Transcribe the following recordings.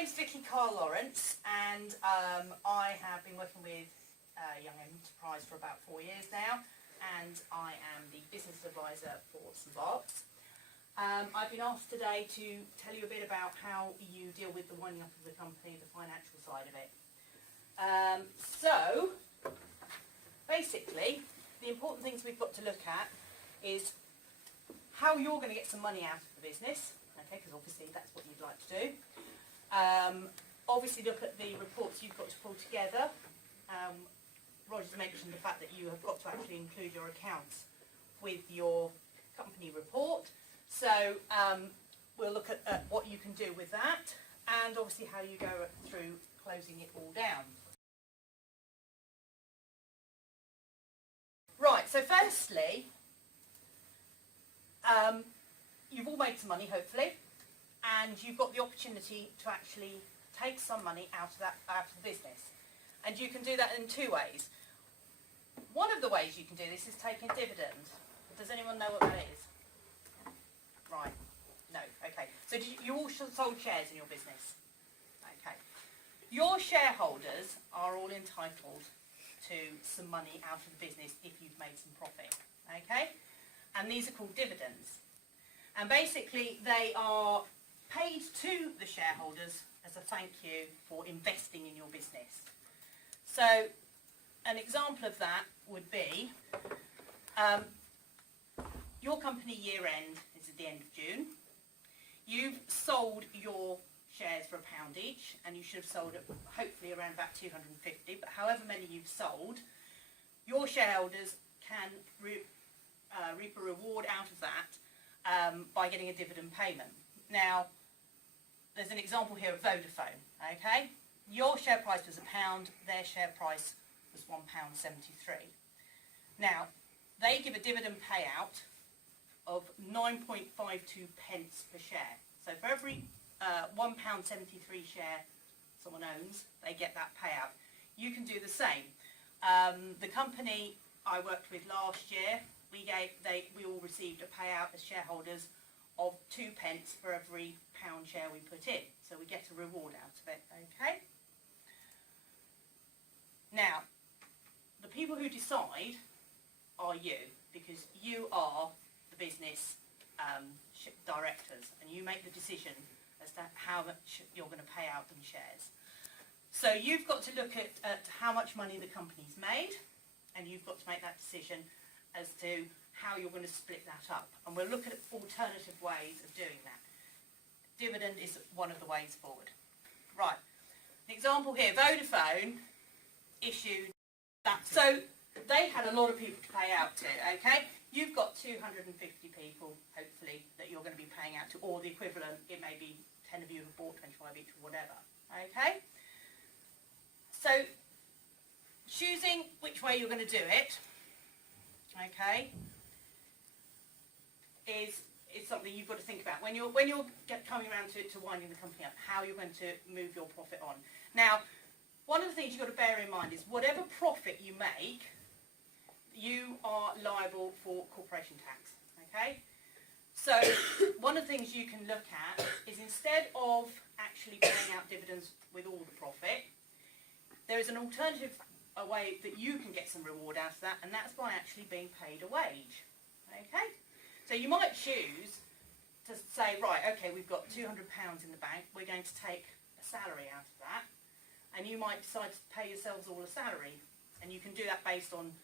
name's Vicky Carr-Lawrence, and I have been working with Young Enterprise for about 4 years now, and I am the business advisor for St Bart's. I've been asked today to tell you a bit about how you deal with the winding up of the company, the financial side of it. So, basically, the important things we've got to look at is how you're going to get some money out of the business, okay, because obviously that's what you'd like to do. Obviously look at the reports you've got to pull together. Roger's mentioned the fact that you have got to actually include your accounts with your company report. So we'll look at what you can do with that, and obviously how you go through closing it all down. Right, so firstly, you've all made some money, hopefully, and you've got the opportunity to actually take some money out of the business. And you can do that in two ways. One of the ways you can do this is taking a dividend. Does anyone know what that is? Right. No. Okay. So you all sold shares in your business? Okay. Your shareholders are all entitled to some money out of the business if you've made some profit. Okay? And these are called dividends. And basically they are paid to the shareholders as a thank you for investing in your business. So an example of that would be your company year end is at the end of June. You've sold your shares for £1 each, and you should have sold it hopefully around about 250, but however many you've sold, your shareholders can reap a reward out of that by getting a dividend payment. Now, there's an example here of Vodafone, okay? Your share price was £1, their share price was £1.73. Now, they give a dividend payout of 9.52 pence per share. So for every £1.73 share someone owns, they get that payout. You can do the same. The company I worked with last year, we all received a payout as shareholders of 2 pence for every pound share we put in. So we get a reward out of it, okay? Now, the people who decide are you, because you are the business directors, and you make the decision as to how much you're going to pay out in shares. So you've got to look at how much money the company's made, and you've got to make that decision as to how you're going to split that up. And we'll look at alternative ways of doing that. Dividend is one of the ways forward. Right, an example here, Vodafone issued that. So they had a lot of people to pay out to, okay? You've got 250 people, hopefully, that you're going to be paying out to, or the equivalent, it may be 10 of you have bought 25 each or whatever, okay? So, choosing which way you're going to do it, okay, is something you've got to think about when you're coming around to winding the company up, how you're going to move your profit on. Now, one of the things you've got to bear in mind is whatever profit you make, you are liable for corporation tax, okay? So one of the things you can look at is instead of actually paying out dividends with all the profit, there is an alternative way that you can get some reward out of that, and that's by actually being paid a wage, okay? So you might choose to say, right, okay, we've got £200 in the bank, we're going to take a salary out of that, and you might decide to pay yourselves all a salary, and you can do that based on,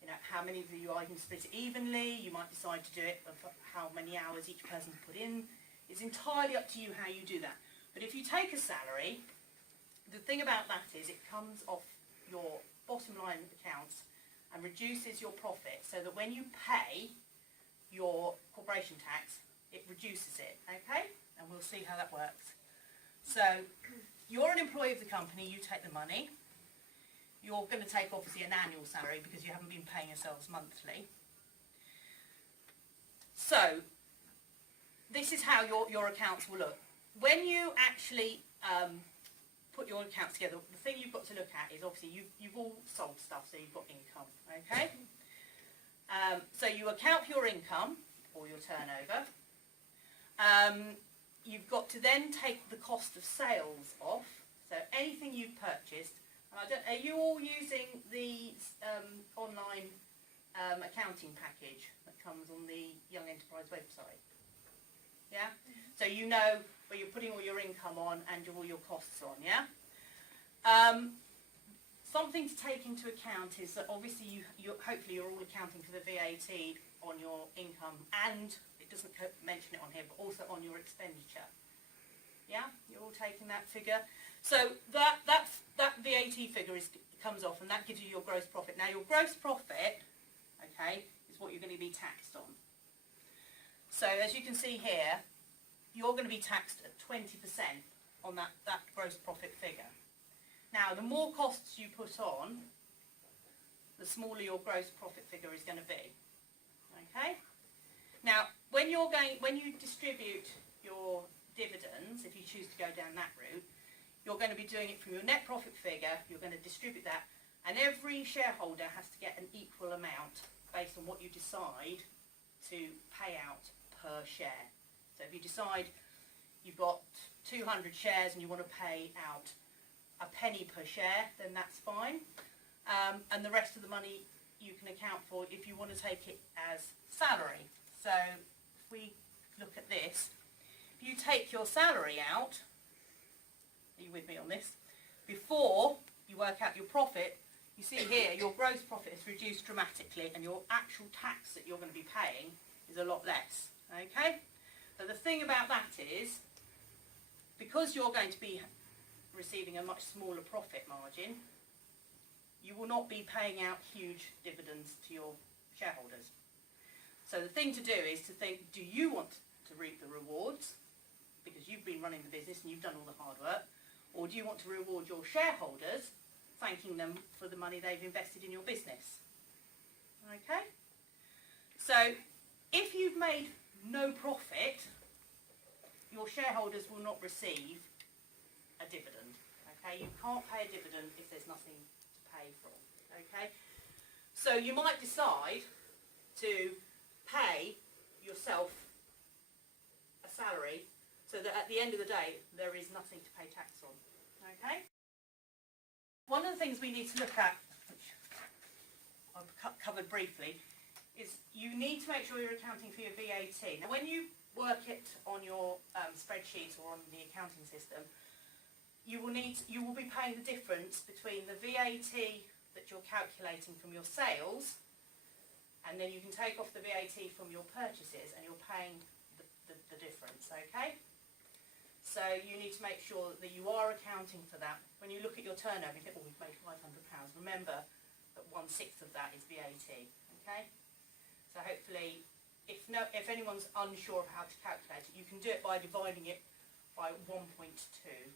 you know, how many of you are going to split it evenly. You might decide to do it of how many hours each person put in. It's entirely up to you how you do that. But if you take a salary, the thing about that is it comes off your bottom line accounts and reduces your profit, so that when you pay your corporation tax, it reduces it, okay? And we'll see how that works. So, you're an employee of the company, you take the money. You're going to take obviously an annual salary because you haven't been paying yourselves monthly. So, this is how your accounts will look. When you actually put your accounts together, the thing you've got to look at is obviously you've all sold stuff, so you've got income, okay? So you account for your income or your turnover. you've got to then take the cost of sales off. So anything you've purchased, and are you all using the online accounting package that comes on the Young Enterprise website? Yeah? So you know where you're putting all your income on and all your costs on, yeah? Something to take into account is that obviously hopefully you're all accounting for the VAT on your income, and it doesn't mention it on here, but also on your expenditure. Yeah, you're all taking that figure. So that VAT figure comes off, and that gives you your gross profit. Now your gross profit, okay, is what you're going to be taxed on. So as you can see here, you're going to be taxed at 20% on that gross profit figure. Now the more costs you put on, the smaller your gross profit figure is going to be. Okay? Now when you distribute your dividends, if you choose to go down that route, you're going to be doing it from your net profit figure. You're going to distribute that, and every shareholder has to get an equal amount based on what you decide to pay out per share. So if you decide you've got 200 shares and you want to pay out a penny per share, then that's fine. And the rest of the money you can account for if you want to take it as salary. So if we look at this, if you take your salary out, are you with me on this? Before you work out your profit, you see here your gross profit is reduced dramatically, and your actual tax that you're going to be paying is a lot less. Okay? But the thing about that is, because you're going to be receiving a much smaller profit margin, you will not be paying out huge dividends to your shareholders. So the thing to do is to think, do you want to reap the rewards because you've been running the business and you've done all the hard work, or do you want to reward your shareholders, thanking them for the money they've invested in your business? Okay? So if you've made no profit, your shareholders will not receive a dividend. Okay? You can't pay a dividend if there's nothing to pay from. Okay? So you might decide to pay yourself a salary so that at the end of the day there is nothing to pay tax on. Okay? One of the things we need to look at, which I've covered briefly, is you need to make sure you're accounting for your VAT. Now when you work it on your spreadsheet or on the accounting system, you will be paying the difference between the VAT that you're calculating from your sales, and then you can take off the VAT from your purchases, and you're paying the difference. Okay? So you need to make sure that you are accounting for that. When you look at your turnover, you think, oh, we've made £500. Remember that 1/6 of that is VAT. Okay? So hopefully, if anyone's unsure of how to calculate it, you can do it by dividing it by 1.2.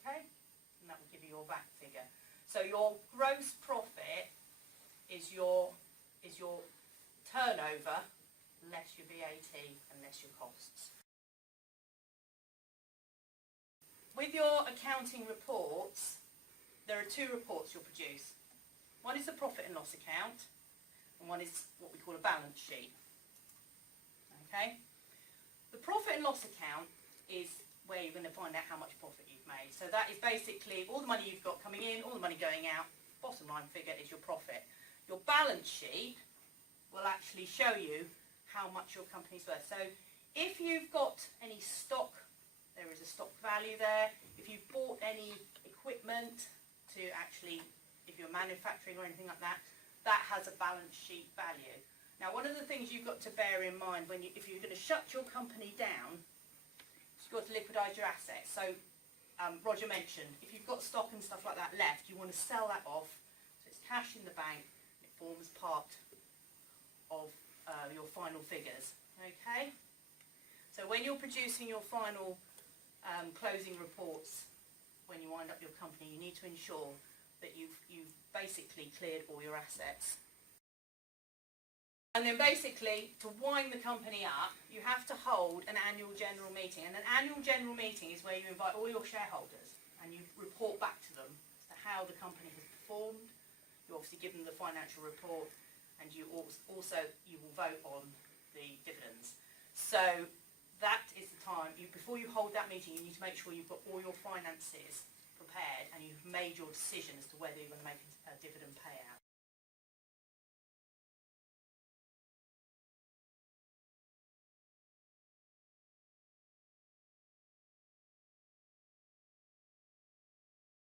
Okay? And that will give you your VAT figure. So your gross profit is your turnover less your VAT and less your costs. With your accounting reports, there are two reports you'll produce. One is the profit and loss account, and one is what we call a balance sheet. Okay? The profit and loss account is where you're going to find out how much profit you've made. So that is basically all the money you've got coming in, all the money going out, bottom line figure is your profit. Your balance sheet will actually show you how much your company's worth. So if you've got any stock, there is a stock value there. If you've bought any equipment to actually, if you're manufacturing or anything like that, that has a balance sheet value. Now one of the things you've got to bear in mind if you're going to shut your company down, you've got to liquidise your assets. So Roger mentioned, if you've got stock and stuff like that left, you want to sell that off, so it's cash in the bank, it forms part of your final figures. Okay? So when you're producing your final closing reports, when you wind up your company, you need to ensure that you've basically cleared all your assets. And then basically, to wind the company up, you have to hold an annual general meeting. And an annual general meeting is where you invite all your shareholders and you report back to them as to how the company has performed. You obviously give them the financial report, and you will vote on the dividends. So that is the time time, before you hold that meeting, you need to make sure you've got all your finances prepared and you've made your decision as to whether you're going to make a dividend payout.